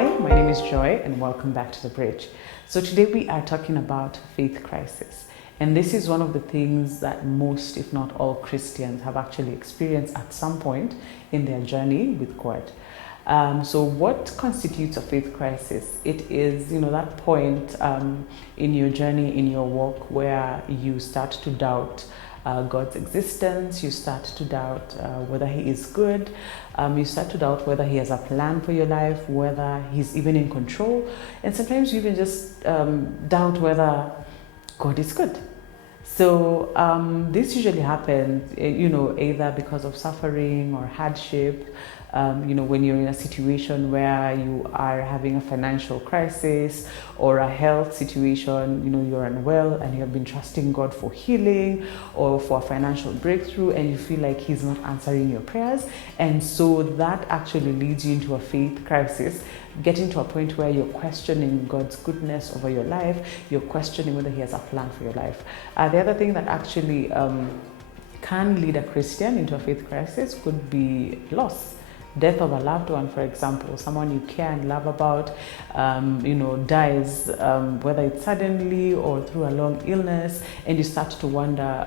Hi, my name is Joy and welcome back to The Bridge. So today we are talking about faith crisis. And this is one of the things that most, if not all, Christians have actually experienced at some point in their journey with God. So what constitutes a faith crisis? It is, that point in your journey, in your walk, where you start to doubt God's existence. You start to doubt whether He is good. You start to doubt whether He has a plan for your life, whether He's even in control. And sometimes you even just doubt whether God is good. So this usually happens, either because of suffering or hardship. When you're in a situation where you are having a financial crisis or a health situation, you're unwell and you have been trusting God for healing or for a financial breakthrough and you feel like He's not answering your prayers. And so that actually leads you into a faith crisis, getting to a point where you're questioning God's goodness over your life. You're questioning whether He has a plan for your life. The other thing that actually can lead a Christian into a faith crisis could be loss. Death of a loved one, for example, someone you care and love about, dies, whether it's suddenly or through a long illness, and you start to wonder,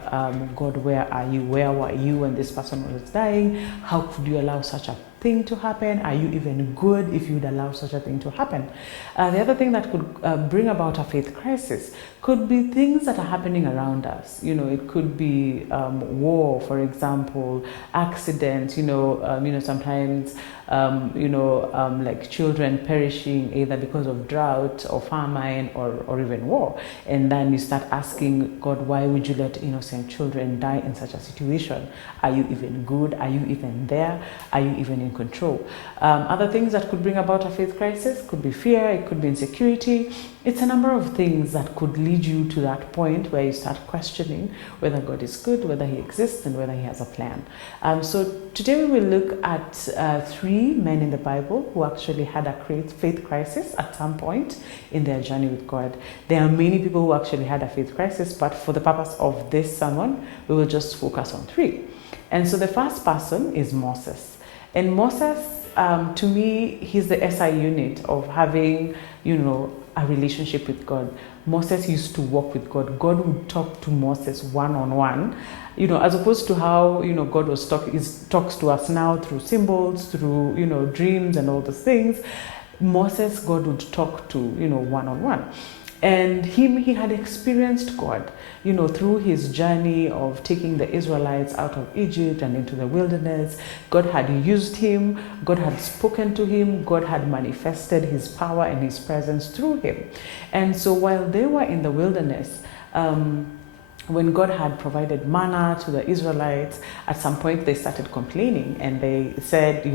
God, where are you? Where were you when this person was dying? How could you allow such a thing to happen? Are you even good if you'd allow such a thing to happen? The other thing that could bring about a faith crisis could be things that are happening around us. It could be war, for example, accidents, sometimes, like children perishing either because of drought or famine or even war. And then you start asking God, why would you let innocent children die in such a situation? Are you even good? Are you even there? Are you even in control? Other things that could bring about a faith crisis could be fear, it could be insecurity. It's a number of things that could lead you to that point where you start questioning whether God is good, whether He exists, and whether He has a plan. So today we will look at three men in the Bible who actually had a faith crisis at some point in their journey with God. There are many people who actually had a faith crisis, but for the purpose of this sermon, we will just focus on three. And so the first person is Moses. And Moses, to me, he's the SI unit of having, a relationship with God. Moses used to walk with God. God would talk to Moses one-on-one, as opposed to how, God talks to us now through symbols, through, dreams and all those things. Moses, God would talk to, one-on-one. And he had experienced God, through his journey of taking the Israelites out of Egypt and into the wilderness. God had used him, God had spoken to him, God had manifested His power and His presence through him. And so while they were in the wilderness, when God had provided manna to the Israelites, at some point they started complaining and they said,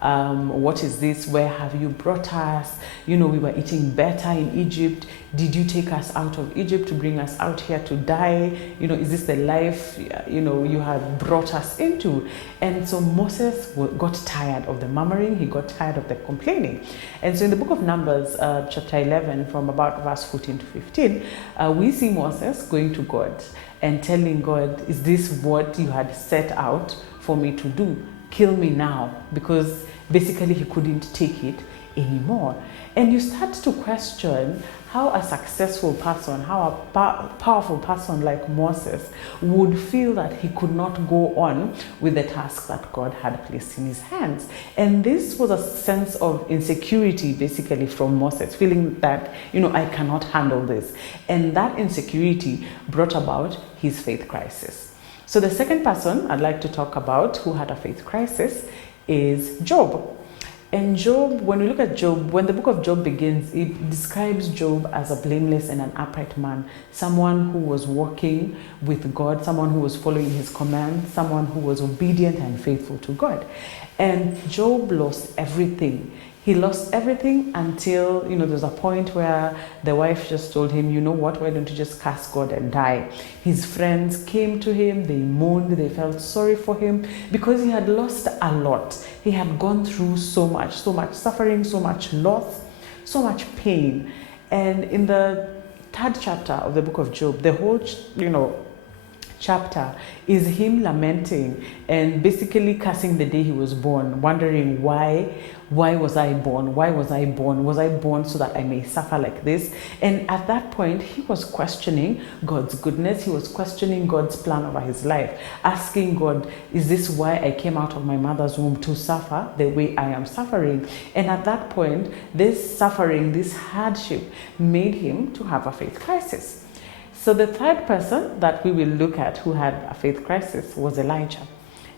what is this? Where have you brought us? We were eating better in Egypt. Did you take us out of Egypt to bring us out here to die? Is this the life, you have brought us into? And so Moses got tired of the murmuring. He got tired of the complaining. And so in the book of Numbers, chapter 11, from about verse 14 to 15, we see Moses going to God and telling God, is this what you had set out for me to do? Kill me now, because basically he couldn't take it anymore. And you start to question how a successful person, how a powerful person like Moses would feel that he could not go on with the task that God had placed in his hands. And this was a sense of insecurity basically from Moses, feeling that, I cannot handle this. And that insecurity brought about his faith crisis. So the second person I'd like to talk about who had a faith crisis is Job. And Job, when we look at Job, when the book of Job begins, it describes Job as a blameless and an upright man, someone who was walking with God, someone who was following His commands, someone who was obedient and faithful to God. And Job lost everything. He lost everything until, there's a point where the wife just told him, why don't you just curse God and die? His friends came to him, they mourned, they felt sorry for him because he had lost a lot. He had gone through so much suffering, so much loss, so much pain. And in the third chapter of the book of Job, the whole, chapter is him lamenting and basically cursing the day he was born, wondering why was I born? Why was I born? Was I born so that I may suffer like this? And at that point, he was questioning God's goodness. He was questioning God's plan over his life, asking God, is this why I came out of my mother's womb to suffer the way I am suffering? And at that point, this suffering, this hardship made him to have a faith crisis. So the third person that we will look at who had a faith crisis was Elijah.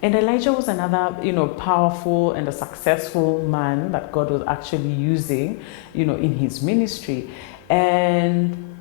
And Elijah was another, powerful and a successful man that God was actually using, in his ministry. And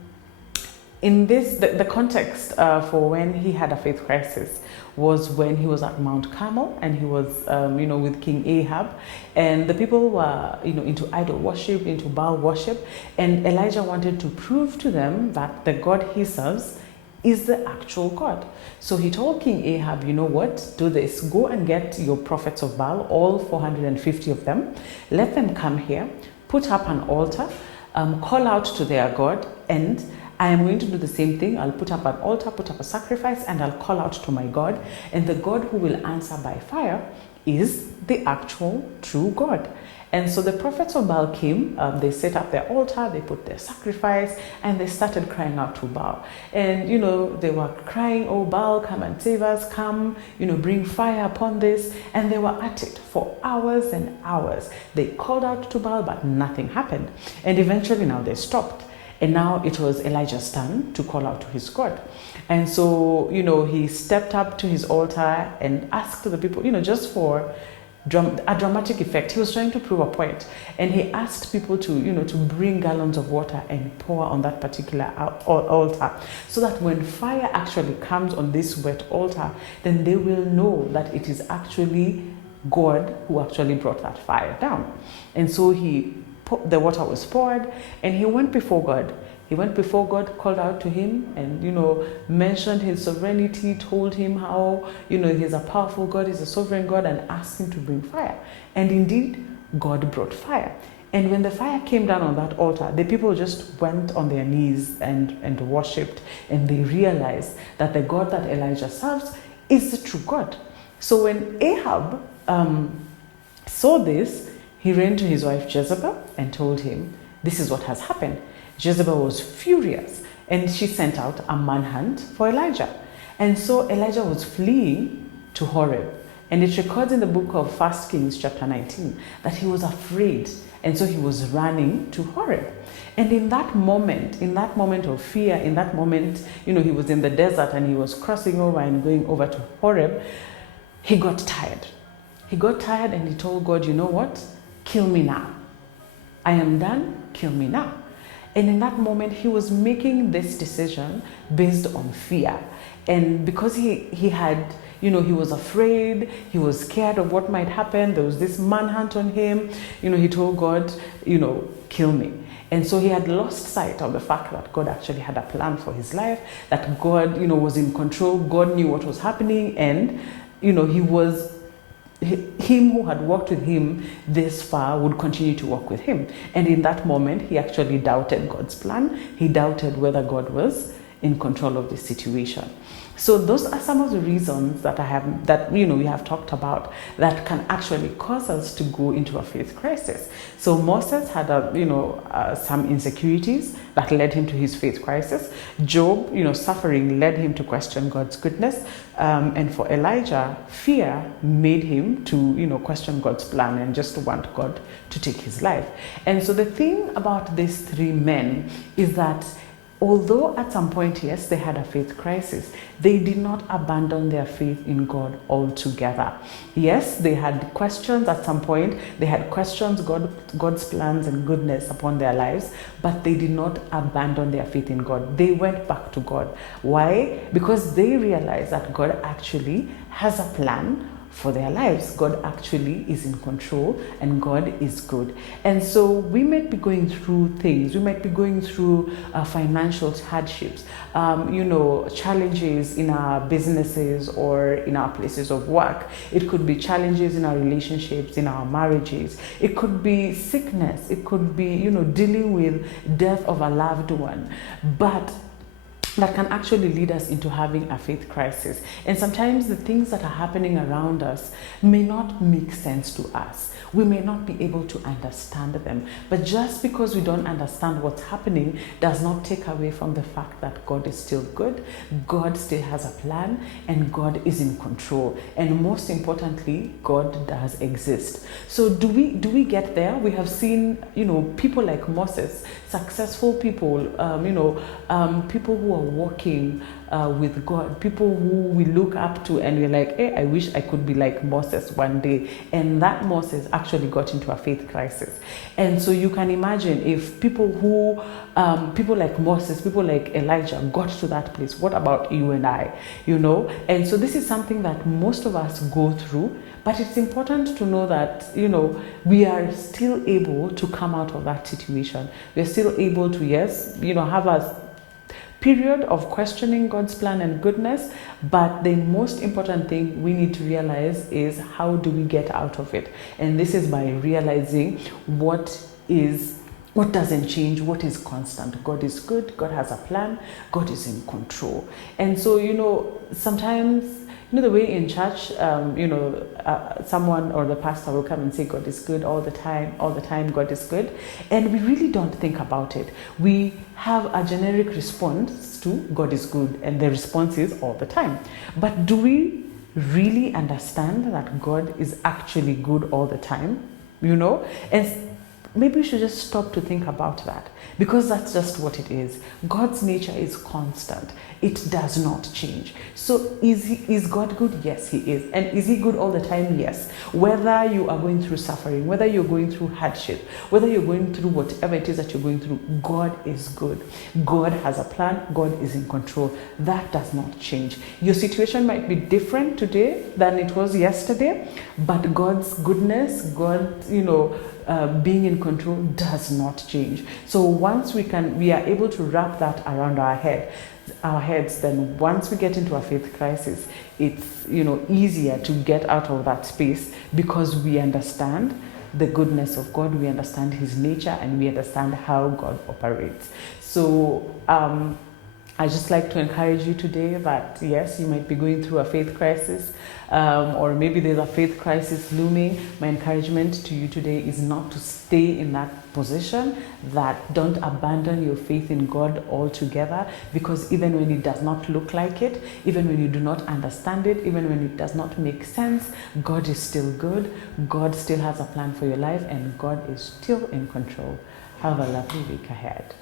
in this, the context for when he had a faith crisis was when he was at Mount Carmel and he was, with King Ahab. And the people were, into idol worship, into Baal worship. And Elijah wanted to prove to them that the God he serves is the actual God. So he told King Ahab, you know what, do this, go and get your prophets of Baal, all 450 of them, let them come here, put up an altar, call out to their God, and I am going to do the same thing. I'll put up an altar, put up a sacrifice, and I'll call out to my God, and the God who will answer by fire is the actual true God. And so the prophets of Baal came, they set up their altar, they put their sacrifice, and they started crying out to Baal. And, they were crying, oh, Baal, come and save us, come, bring fire upon this. And they were at it for hours and hours. They called out to Baal, but nothing happened. And eventually now they stopped. And now it was Elijah's turn to call out to his God. And so, he stepped up to his altar and asked the people, just for a dramatic effect. He was trying to prove a point, and he asked people to bring gallons of water and pour on that particular altar, so that when fire actually comes on this wet altar, then they will know that it is actually God who actually brought that fire down. And so the water was poured, and he went before God. He went before God, called out to him, and, mentioned his sovereignty, told him how, he's a powerful God, he's a sovereign God, and asked him to bring fire. And indeed, God brought fire. And when the fire came down on that altar, the people just went on their knees and worshipped, and they realized that the God that Elijah serves is the true God. So when Ahab saw this, he ran to his wife Jezebel and told him, this is what has happened. Jezebel was furious, and she sent out a manhunt for Elijah. And so Elijah was fleeing to Horeb. And it records in the book of 1 Kings chapter 19 that he was afraid. And so he was running to Horeb. And in that moment of fear, in that moment, he was in the desert and he was crossing over and going over to Horeb, he got tired. He got tired and he told God, you know what? Kill me now. I am done. Kill me now. And in that moment, he was making this decision based on fear. And because he had, he was afraid, he was scared of what might happen. There was this manhunt on him. He told God, kill me. And so he had lost sight of the fact that God actually had a plan for his life, that God, was in control. God knew what was happening. And, him who had walked with him this far would continue to walk with him. And in that moment, he actually doubted God's plan. He doubted whether God was in control of the situation. So those are some of the reasons that we have talked about that can actually cause us to go into a faith crisis. So Moses had some insecurities that led him to his faith crisis. Job, suffering led him to question God's goodness. And for Elijah, fear made him to question God's plan and just want God to take his life. And so the thing about these three men is that although at some point, yes, they had a faith crisis, they did not abandon their faith in God altogether. Yes, they had questions at some point. They had questions God's plans and goodness upon their lives, but they did not abandon their faith in God. They went back to God. Why? Because they realized that God actually has a plan for their lives. God actually is in control and God is good. And so we might be going through things. We might be going through financial hardships, challenges in our businesses or in our places of work. It could be challenges in our relationships, in our marriages. It could be sickness. It could be, dealing with death of a loved one. But that can actually lead us into having a faith crisis. And sometimes the things that are happening around us may not make sense to us. We may not be able to understand them. But just because we don't understand what's happening does not take away from the fact that God is still good, God still has a plan, and God is in control. And most importantly, God does exist. So do we get there? We have seen, people like Moses, successful people, people who are walking with God, people who we look up to and we're like, hey, I wish I could be like Moses one day. And that Moses actually got into a faith crisis. And so you can imagine if people like Moses, people like Elijah got to that place, what about you and I, And so this is something that most of us go through, but it's important to know that, we are still able to come out of that situation. We're still able to, have a period of questioning God's plan and goodness, but the most important thing we need to realize is how do we get out of it? And this is by realizing what doesn't change, what is constant. God is good, God has a plan, God is in control. And so, sometimes, the way in church, someone or the pastor will come and say God is good all the time, God is good. And we really don't think about it. We have a generic response to God is good, and the response is all the time. But do we really understand that God is actually good all the time? And maybe we should just stop to think about that, because that's just what it is. God's nature is constant. It does not change. So is God good? Yes, he is. And is he good all the time? Yes. Whether you are going through suffering, whether you're going through hardship, whether you're going through whatever it is that you're going through, God is good. God has a plan. God is in control. That does not change. Your situation might be different today than it was yesterday, but God's goodness, God, being in control does not change. So once we are able to wrap that around our heads, then once we get into a faith crisis, it's easier to get out of that space, because we understand the goodness of God, we understand his nature, and we understand how God operates. So I just like to encourage you today that yes, you might be going through a faith crisis, or maybe there's a faith crisis looming. My encouragement to you today is not to stay in that position, that don't abandon your faith in God altogether, because even when it does not look like it, even when you do not understand it, even when it does not make sense, God is still good. God still has a plan for your life, and God is still in control. Have a lovely week ahead.